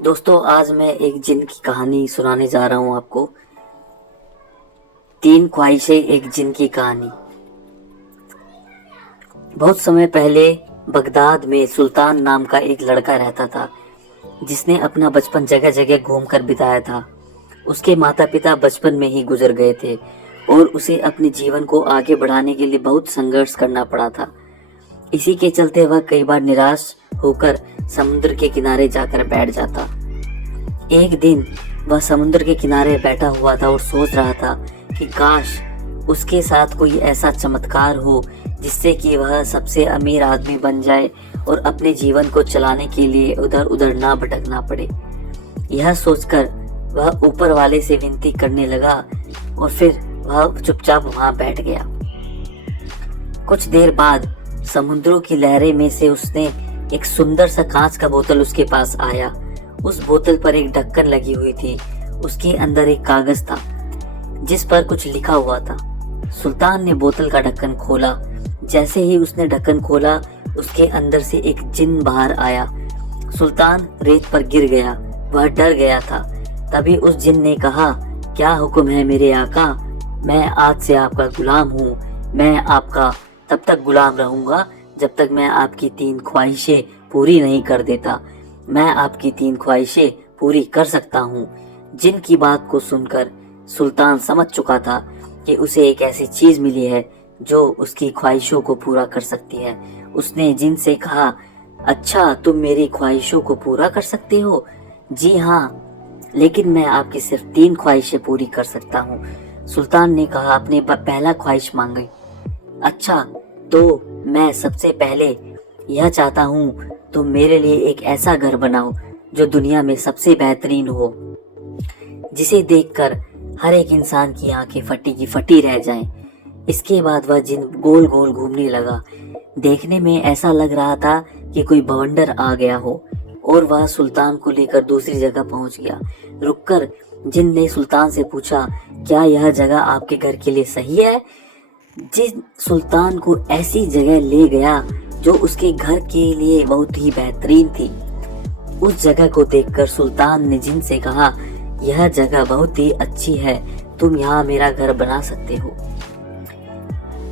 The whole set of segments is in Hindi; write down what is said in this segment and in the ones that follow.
दोस्तों, आज मैं एक जिन की कहानी सुनाने जा रहा हूँ आपको। तीन ख्वाहिशें एक जिन की कहानी। बहुत समय पहले बगदाद में सुल्तान नाम का एक लड़का रहता था, जिसने अपना बचपन जगह जगह घूमकर बिताया था। उसके माता पिता बचपन में ही गुजर गए थे और उसे अपने जीवन को आगे बढ़ाने के लिए बहुत संघर्ष करना पड़ा था। इसी के चलते वह कई बार निराश होकर समुद्र के किनारे जाकर बैठ जाता। एक दिन वह समुद्र के किनारे बैठा हुआ था और सोच रहा था कि काश उसके साथ कोई ऐसा चमत्कार हो जिससे कि वह सबसे अमीर आदमी बन जाए और अपने जीवन को चलाने के लिए उधर उधर ना भटकना पड़े। यह सोचकर वह ऊपर वाले से विनती करने लगा और फिर वह चुपचाप वहां बैठ गया। कुछ देर बाद समुद्रों की लहरें में से उसने एक सुंदर सा कांच का बोतल उसके पास आया। उस बोतल पर एक ढक्कन लगी हुई थी। उसके अंदर एक कागज था जिस पर कुछ लिखा हुआ था। सुल्तान ने बोतल का ढक्कन खोला। जैसे ही उसने ढक्कन खोला, उसके अंदर से एक जिन बाहर आया। सुल्तान रेत पर गिर गया। वह डर गया था। तभी उस जिन ने कहा, क्या हुक्म है मेरे आका? मैं आज से आपका गुलाम हूँ। मैं आपका तब तक गुलाम रहूंगा जब तक मैं आपकी तीन ख्वाहिशें पूरी नहीं कर देता। मैं आपकी तीन ख्वाहिशें पूरी कर सकता हूँ। जिन की बात को सुनकर सुल्तान समझ चुका था कि उसे एक ऐसी चीज मिली है जो उसकी ख्वाहिशों को पूरा कर सकती है। उसने जिन से कहा, अच्छा, तुम मेरी ख्वाहिशों को पूरा कर सकते हो? जी हाँ, लेकिन मैं आपकी सिर्फ तीन ख्वाहिशें पूरी कर सकता हूँ। सुल्तान ने कहा, अपनी पहला ख्वाहिश मांगी। अच्छा, तो मैं सबसे पहले यह चाहता हूँ, तुम मेरे लिए एक ऐसा घर बनाओ जो दुनिया में सबसे बेहतरीन हो, जिसे देखकर हर एक इंसान की आंखें फटी की फटी रह जाएं। इसके बाद वह जिन गोल गोल घूमने लगा। देखने में ऐसा लग रहा था कि कोई बवंडर आ गया हो और वह सुल्तान को लेकर दूसरी जगह पहुंच गया। रुककर जिन ने सुल्तान से पूछा, क्या यह जगह आपके घर के लिए सही है? जिन सुल्तान को ऐसी जगह ले गया जो उसके घर के लिए बहुत ही बेहतरीन थी। उस जगह को देखकर सुल्तान ने जिन से कहा, यह जगह बहुत ही अच्छी है, तुम यहाँ मेरा घर बना सकते हो।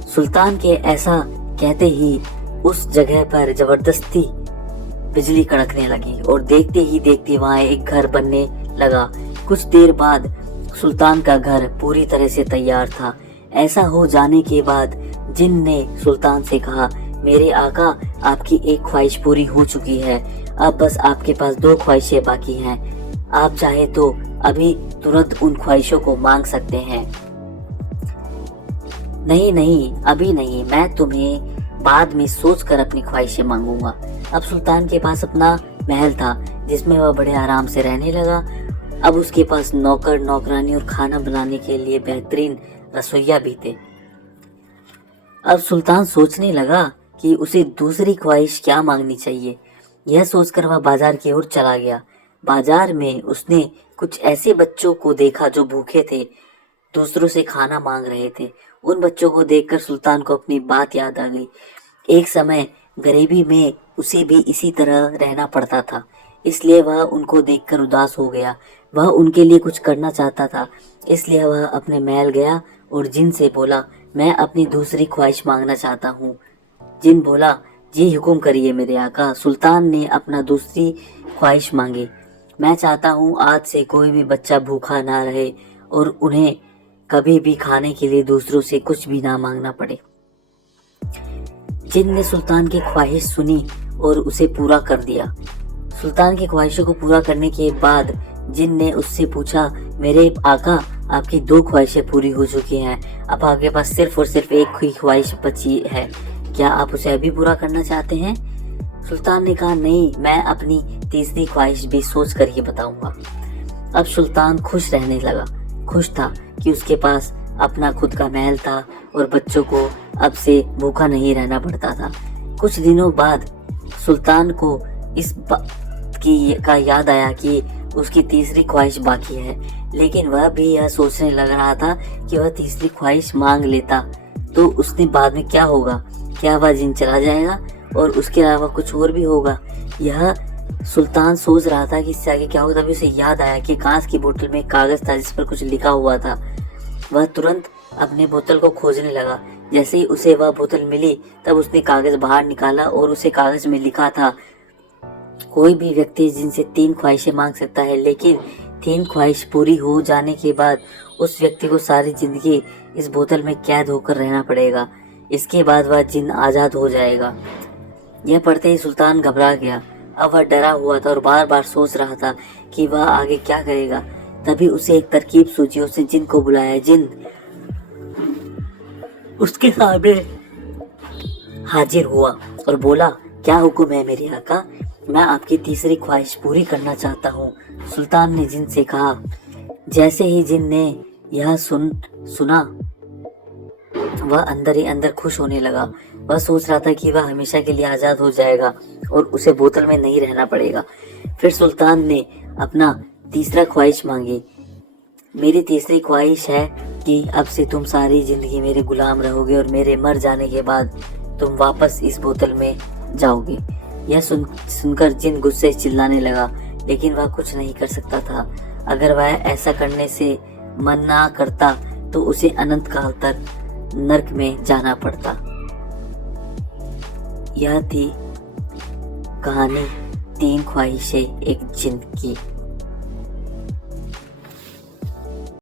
सुल्तान के ऐसा कहते ही उस जगह पर जबरदस्ती बिजली कड़कने लगी और देखते ही देखते वहां एक घर बनने लगा। कुछ देर बाद सुल्तान का घर पूरी तरह से तैयार था। ऐसा हो जाने के बाद जिन ने सुल्तान से कहा, मेरे आका, आपकी एक ख्वाहिश पूरी हो चुकी है। अब बस आपके पास दो ख्वाहिशें बाकी हैं। आप चाहे तो अभी तुरंत उन ख्वाहिशों को मांग सकते हैं। नहीं नहीं, अभी नहीं, मैं तुम्हें बाद में सोचकर अपनी ख्वाहिशें मांगूंगा। अब सुल्तान के पास अपना महल था जिसमें वह बड़े आराम से रहने लगा। अब उसके पास नौकर नौकरानी और खाना बनाने के लिए बेहतरीन रसोइया भी थे। अब सुल्तान सोचने लगा कि उसे दूसरी ख्वाहिश क्या मांगनी चाहिए। यह सोचकर वह बाजार की ओर चला गया। बाजार में उसने कुछ ऐसे बच्चों को देखा जो भूखे थे, दूसरों से खाना मांग रहे थे। उन बच्चों को देखकर सुल्तान को अपनी बात याद आ गई। एक समय गरीबी में उसे भी इसी तरह रहना पड़ता था, इसलिए वह उनको देखकर उदास हो गया। वह उनके लिए कुछ करना चाहता था, इसलिए वह अपने महल गया और जिन से बोला, मैं अपनी दूसरी ख्वाहिश मांगना चाहता हूँ। जिन बोला, जी हुक्म करिए मेरे आका। सुल्तान ने अपना दूसरी ख्वाहिश मांगी। मैं चाहता हूँ आज से कोई भी बच्चा भूखा ना रहे और उन्हें कभी भी खाने के लिए दूसरों से कुछ भी ना मांगना पड़े। जिन ने सुल्तान की ख्वाहिश सुनी और उसे पूरा कर दिया। सुल्तान की ख्वाहिशों को पूरा करने के बाद जिन ने उससे पूछा, मेरे आका, आपकी दो ख्वाहिशें पूरी हो चुकी हैं। अब आपके पास सिर्फ और सिर्फ एक ही ख्वाहिश बची है। क्या आप उसे अभी पूरा करना चाहते हैं? सुल्तान ने कहा, नहीं, मैं अपनी तीसरी ख्वाहिश भी सोच कर ही बताऊंगा। अब सुल्तान खुश रहने लगा। खुश था कि उसके पास अपना खुद का महल था और बच्चों को अब से भूखा नहीं रहना पड़ता था। कुछ दिनों बाद सुल्तान को इस बात का याद आया कि उसकी तीसरी ख्वाहिश बाकी है, लेकिन वह भी यह सोचने लग रहा था कि वह तीसरी ख्वाहिश मांग लेता तो उसने बाद में क्या होगा? क्या वह जिन चला जाएगा और उसके अलावा कुछ और भी होगा? यह सुल्तान सोच रहा था कि इससे आगे क्या होगा, तभी उसे याद आया कि कांच की बोतल में एक कागज था जिस पर कुछ लिखा हुआ था। वह तुरंत अपने बोतल को खोजने लगा। जैसे ही उसे वह बोतल मिली तब उसने कागज बाहर निकाला और उसे कागज में लिखा था, कोई भी व्यक्ति जिनसे 3 ख्वाहिशें मांग सकता है, लेकिन 3 ख्वाहिश पूरी हो जाने के बाद उस व्यक्ति को सारी जिंदगी इस बोतल में कैद होकर रहना पड़ेगा। इसके बाद वह जिन आजाद हो जाएगा। यह पढ़ते ही सुल्तान घबरा गया। अब वह डरा हुआ था और बार बार सोच रहा था कि वह आगे क्या करेगा। तभी उसे एक तरकीब सूझी। उसने जिन को बुलाया। जिन उसके सामने हाजिर हुआ और बोला, क्या हुक्म है मेरे आका? मैं आपकी तीसरी ख्वाहिश पूरी करना चाहता हूँ। सुल्तान ने जिन से कहा। जैसे ही जिन ने यह सुना वह अंदर ही अंदर खुश होने लगा। वह सोच रहा था कि वह हमेशा के लिए आजाद हो जाएगा और उसे बोतल में नहीं रहना पड़ेगा। फिर सुल्तान ने अपना तीसरा ख्वाहिश मांगी। मेरी तीसरी ख्वाहिश है कि अब से तुम सारी जिंदगी मेरे गुलाम रहोगे और मेरे मर जाने के बाद तुम वापस इस बोतल में जाओगे। यह सुनकर जिन गुस्से से चिल्लाने लगा, लेकिन वह कुछ नहीं कर सकता था। अगर वह ऐसा करने से मना करता तो उसे अनंत काल तक नर्क में जाना पड़ता। यह थी कहानी 3 ख्वाहिशें एक जिन की।